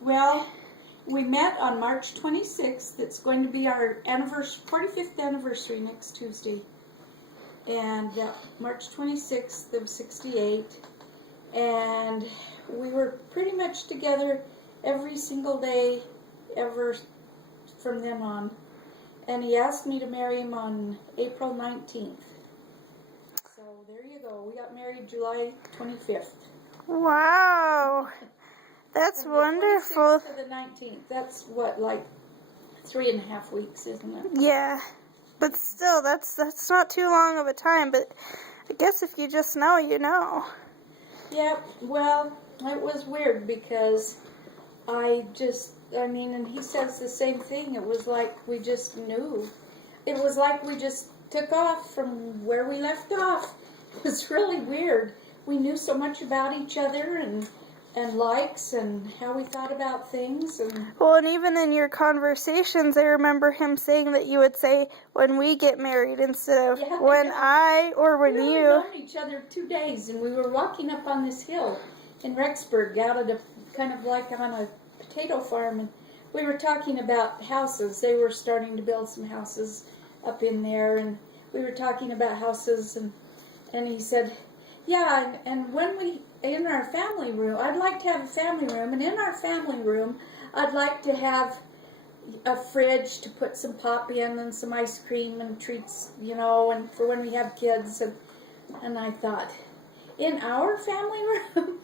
Well, we met on March 26th. It's going to be our 45th anniversary next Tuesday. And March 26th of 68. And we were pretty much together every single day ever from then on. And he asked me to marry him on April 19th. So there you go. We got married July 25th. Wow. That's From wonderful. The 26th to the 19th. That's what, like 3.5 weeks, isn't it? Yeah. But still, that's not too long of a time. But I guess if you just know, you know. Yeah, well, it was weird because and he says the same thing. It was like we just knew. It was like we just took off from where we left off. It was really weird. We knew so much about each other and likes and how we thought about things. Well, and even in your conversations, I remember him saying that you would say, when we get married, instead of when I or when you. We've known each other 2 days, and we were walking up on this hill in Rexburg, out at a kind of like on a potato farm, and we were talking about houses. They were starting to build some houses up in there, and we were talking about houses, and he said, yeah, and when we, in our family room, I'd like to have a family room, and in our family room, I'd like to have a fridge to put some pop in and some ice cream and treats, and for when we have kids, and I thought, in our family room?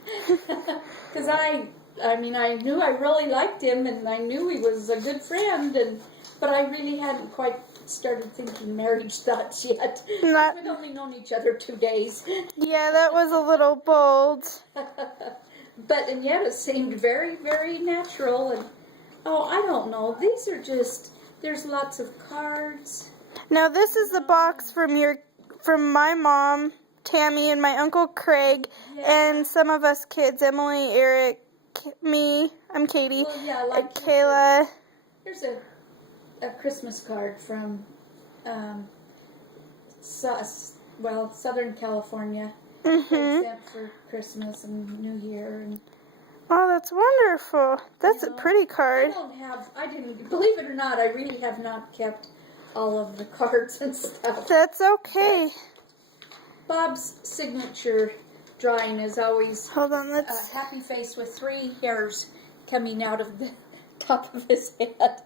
Because I knew I really liked him, and I knew he was a good friend, but I really hadn't quite started thinking marriage thoughts yet. We'd only known each other 2 days. Yeah, that was a little bold. And yet it seemed very, very natural. And I don't know. These are just, there's lots of cards. Now this is the box from my mom, Tammy, and my Uncle Craig, and some of us kids, Emily, Eric, me, I'm Katie, and Kayla. Here's a Christmas card from Southern California. Sent for Christmas and New Year. And oh, that's wonderful. That's a pretty card. I didn't, believe it or not, I really have not kept all of the cards and stuff. That's okay. Bob's signature drawing is always a happy face with 3 hairs coming out of the top of his head.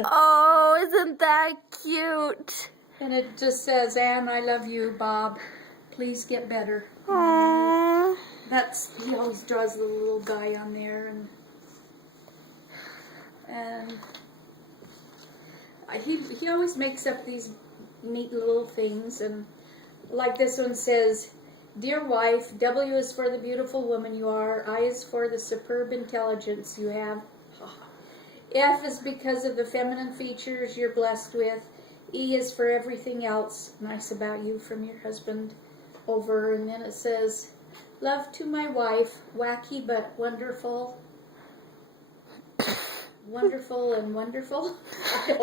Oh, isn't that cute? And it just says, Anne, I love you, Bob. Please get better. Aww. He always draws the little guy on there, and he always makes up these neat little things, and like this one says, Dear wife, W is for the beautiful woman you are, I is for the superb intelligence you have. F is because of the feminine features you're blessed with. E is for everything else nice about you from your husband over. And then it says, love to my wife, wacky but wonderful. Wonderful and wonderful. I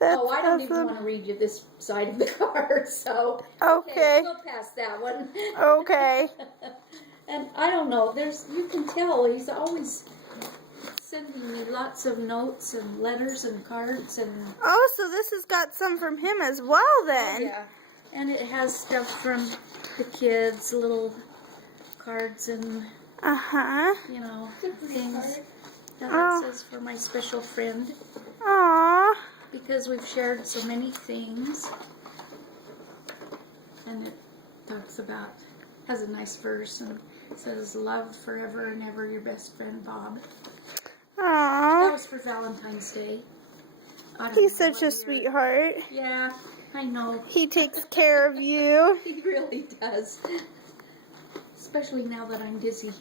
don't know. I don't even want to read you this side of the card, so okay. We'll pass that one. Okay. And I don't know, you can tell he's always sending me lots of notes and letters and cards and. Oh, so this has got some from him as well then. Yeah, and it has stuff from the kids, little cards and things. That says for my special friend. Aww. Because we've shared so many things, and it has a nice verse and says, love forever and ever, your best friend, Bob. Aww. That was for Valentine's Day. He's such a sweetheart. Yeah, I know. He takes care of you. He really does. Especially now that I'm dizzy.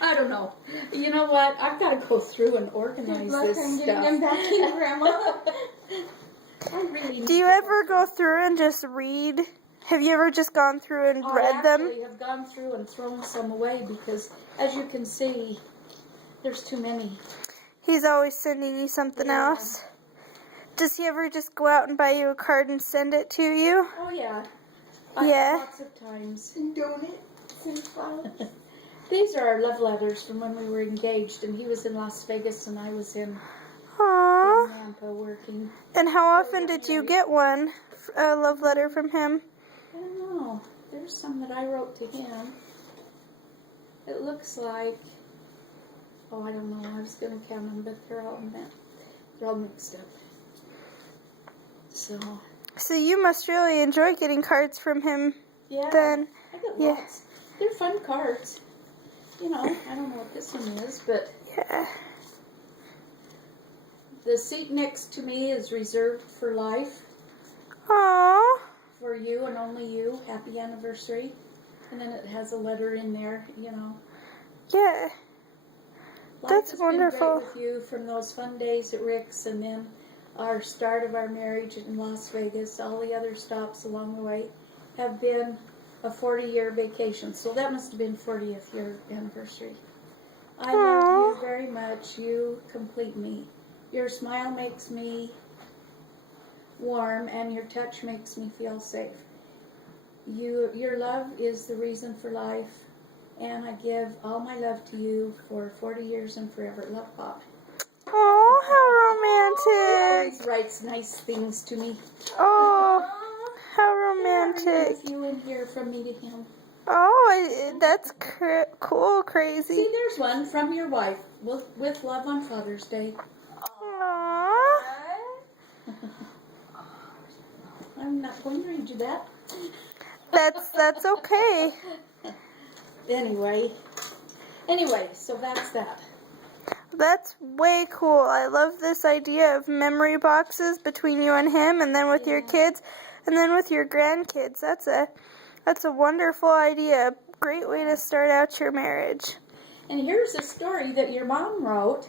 I don't know. You know what? I've got to go through and organize this stuff. Him back in, Grandma. Do you ever go through and just read? Have you ever just gone through and read them? I have gone through and thrown some away because, as you can see, there's too many. He's always sending you something else. Does he ever just go out and buy you a card and send it to you? Oh, yeah. Yeah. Lots of times. And donuts and flowers. These are our love letters from when we were engaged, and he was in Las Vegas and I was in Aww. Nampa working. And how often did you get one? A love letter from him? I don't know. There's some that I wrote to him. It looks like, oh, I don't know. I was going to count them, but they're all mixed up. So you must really enjoy getting cards from him. Yeah. Then, I got yeah. lots. They're fun cards. You know, I don't know what this one is, but yeah. the seat next to me is reserved for life. Aww. For you and only you. Happy anniversary. And then it has a letter in there, you know. Yeah. Life That's has wonderful. been great with you from those fun days at Rick's and then our start of our marriage in Las Vegas. All the other stops along the way have been a 40-year vacation. So that must have been 40th year anniversary. I love you very much. You complete me. Your smile makes me warm and your touch makes me feel safe. Your love is the reason for life, and I give all my love to you for 40 years and forever. Love, Bob. Oh, how romantic. He always writes nice things to me. Oh, how There are romantic. a few in here from me to him. Oh, that's cool, crazy. See, there's one from your wife with love on Father's Day. Aww. I'm not going to read you that. That's okay. Anyway, so that's that. That's way cool. I love this idea of memory boxes between you and him, and then with your kids, and then with your grandkids. That's a wonderful idea. Great way to start out your marriage. And here's a story that your mom wrote,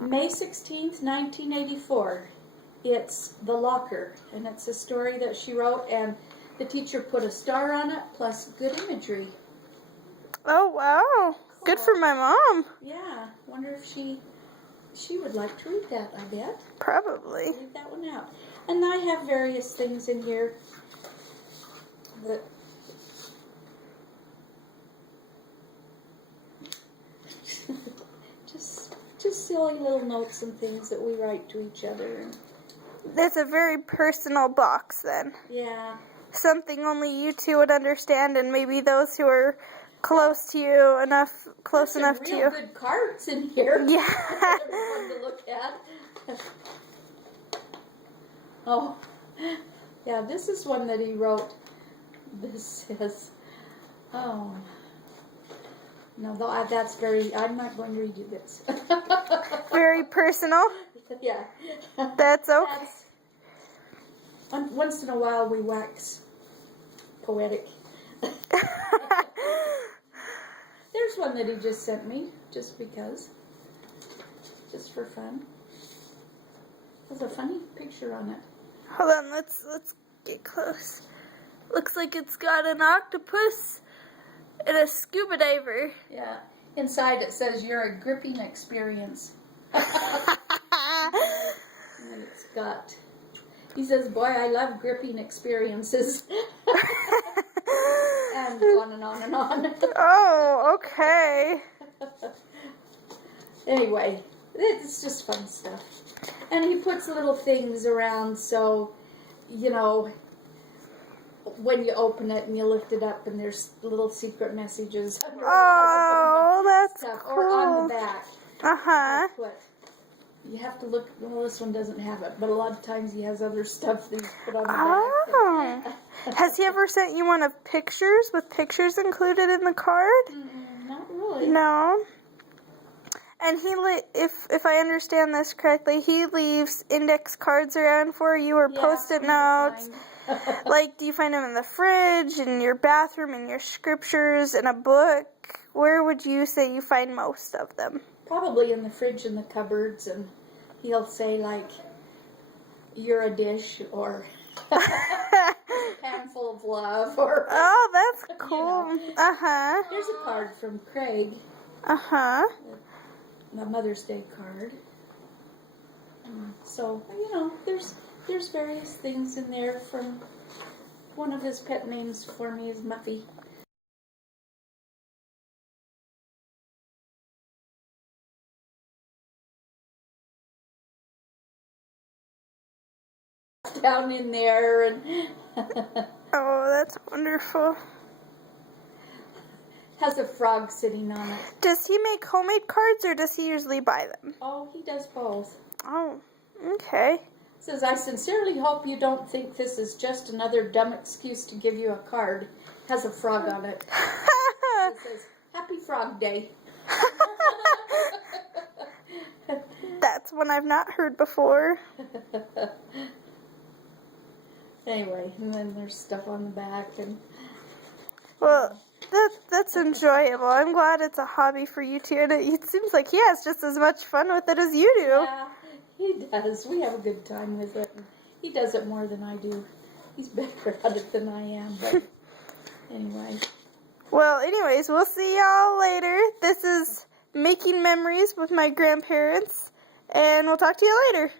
May 16th, 1984. It's The Locker, and it's a story that she wrote, and the teacher put a star on it, plus good imagery. Oh, wow. Good for my mom. Yeah, wonder if she would like to read that, I bet. Probably. Read that one out. And I have various things in here that just silly little notes and things that we write to each other. And That's a very personal box then. yeah. Something only you two would understand, and maybe those who are close to you close There's enough some to real you. good cards in here. Yeah. They're fun to look at. Oh, yeah, this is one that he wrote. This says, oh, no, that's I'm not going to read you this. Very personal. Yeah. That's okay. Once in a while we wax poetic. There's one that he just sent me, just because. Just for fun. There's a funny picture on it. Hold on, let's get close. Looks like it's got an octopus and a scuba diver. Yeah. Inside it says, you're a gripping experience. And it's got, he says, boy, I love gripping experiences. And on and on and on. Oh, okay. Anyway, it's just fun stuff. And he puts little things around so, you know, when you open it and you lift it up and there's little secret messages. Oh, that's stuff. cool. Or on the back. Uh-huh. You have to look, well, this one doesn't have it, but a lot of times he has other stuff that he's put on the Oh. back. Has he ever sent you one of pictures with pictures included in the card? Not really. No. And if I understand this correctly, he leaves index cards around for you or post-it notes. Like, do you find them in the fridge, in your bathroom, in your scriptures, in a book? Where would you say you find most of them? Probably in the fridge and the cupboards, and he'll say, like, you're a dish, or a pan full of love, or... Oh, that's cool. You know. Uh-huh. Here's a card from Craig, Uh-huh. a Mother's Day card. So, you know, there's various things in there from one of his pet names for me is Muffy. Down in there and Oh, that's wonderful. has a frog sitting on it. Does he make homemade cards or does he usually buy them? Oh, he does both. Oh, okay. Says, I sincerely hope you don't think this is just another dumb excuse to give you a card. Has a frog on it. It says, Happy Frog Day. That's one I've not heard before. Anyway, and then there's stuff on the back and Well, that's enjoyable. I'm glad it's a hobby for you two, and it seems like he has just as much fun with it as you do. yeah, he does. We have a good time with it. He does it more than I do. He's better at it than I am, but anyway. Well, anyways, we'll see y'all later. This is Making Memories with my grandparents, and we'll talk to you later.